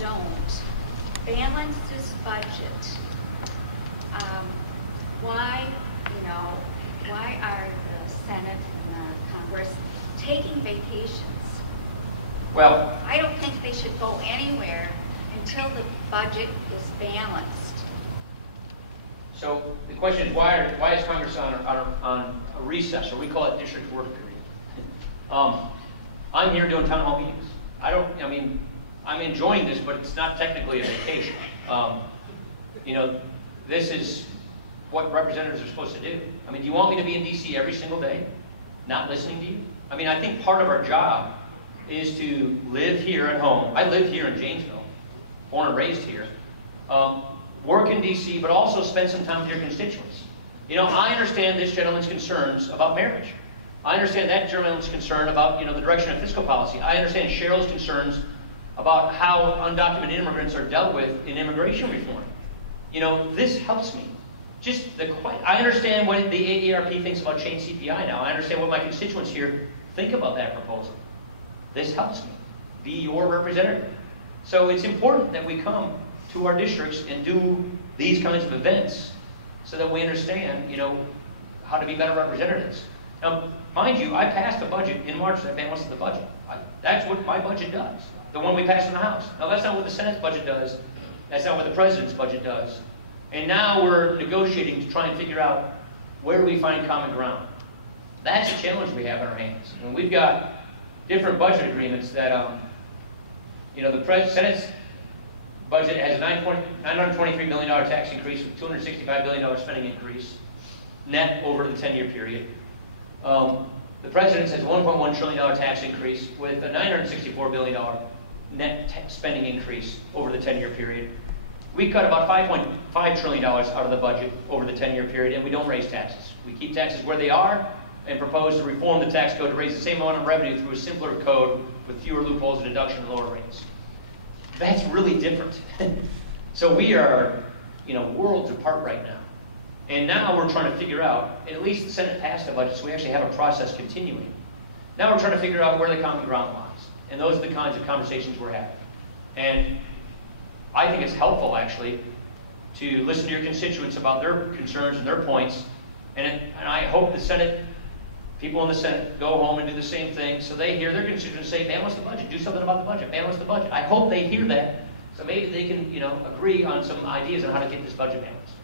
don't balance this budget, why are the Senate and the Congress taking vacations? Well, I don't think they should go anywhere until the budget is balanced. so the question is, why is Congress on a recess, or we call it district work period? I'm here doing town hall meetings. I'm enjoying this, but it's not technically a vacation. This is what representatives are supposed to do. Do you want me to be in D.C. every single day, not listening to you? I think part of our job is to live here at home. I live here in Janesville, born and raised here. Work in D.C., but also spend some time with your constituents. I understand this gentleman's concerns about marriage. I understand that gentleman's concern about, the direction of fiscal policy. I understand Cheryl's concerns about how undocumented immigrants are dealt with in immigration reform. This helps me. I understand what the AARP thinks about change CPI now. I understand what my constituents here think about that proposal. This helps me be your representative. So it's important that we come to our districts and do these kinds of events so that we understand, how to be better representatives. Now, mind you, I passed a budget in March that balanced the budget. That's what my budget does, the one we passed in the House. Now, that's not what the Senate's budget does. That's not what the President's budget does. And now we're negotiating to try and figure out where we find common ground. That's a challenge we have in our hands. We've got different budget agreements that, the Senate's budget has a $923 million tax increase with $265 billion spending increase, net over the 10-year period. The President's has a $1.1 trillion tax increase with a $964 billion net spending increase over the 10-year period. We cut about $5.5 trillion out of the budget over the 10-year period, and we don't raise taxes. We keep taxes where they are and propose to reform the tax code to raise the same amount of revenue through a simpler code with fewer loopholes and deduction and lower rates. That's really different. So we are, worlds apart right now. And now we're trying to figure out, at least the Senate passed the budget, so we actually have a process continuing. Now we're trying to figure out where the common ground lies. And those are the kinds of conversations we're having. And I think it's helpful, actually, to listen to your constituents about their concerns and their points. And I hope the Senate, people in the Senate, go home and do the same thing so they hear their constituents say, balance the budget, do something about the budget, balance the budget. I hope they hear that so maybe they can, agree on some ideas on how to get this budget balanced.